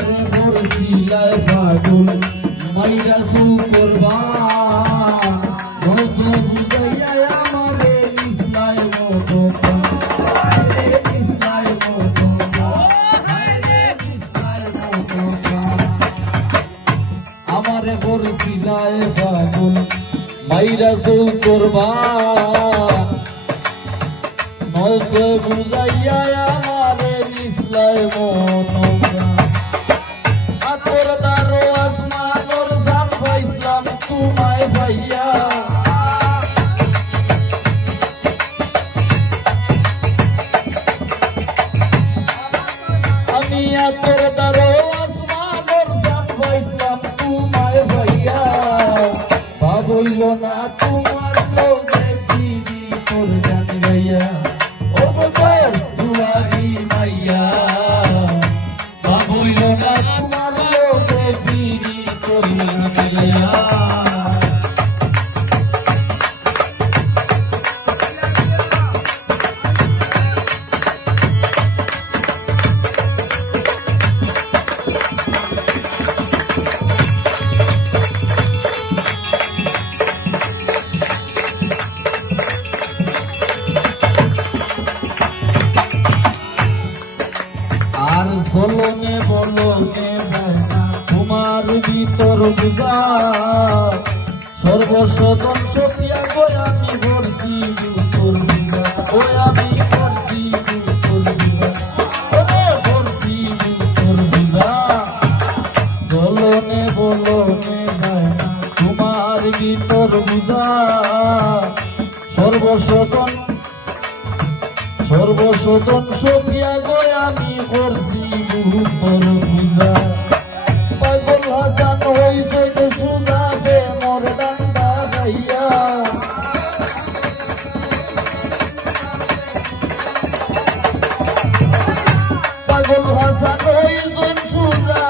আমারে বলছিলায় পাগল মাইরা শুরু করবা আমারে আমারে বলছিলায় পাগল মাইরা শুরু করবা। নয়তো বুঝাইয়া ভাবইল না তোমার লোকে আর চলনে বলনে তোমার ভিতর সর্বসদন সপিয়া গয় আমি ভর্তি সর্বসদন গয় আমি করছি বহুতর পূজা পাগল হাসান হইছে সুদা দে মোর ডান্ডা গাইয়া সুদা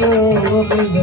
गोविंद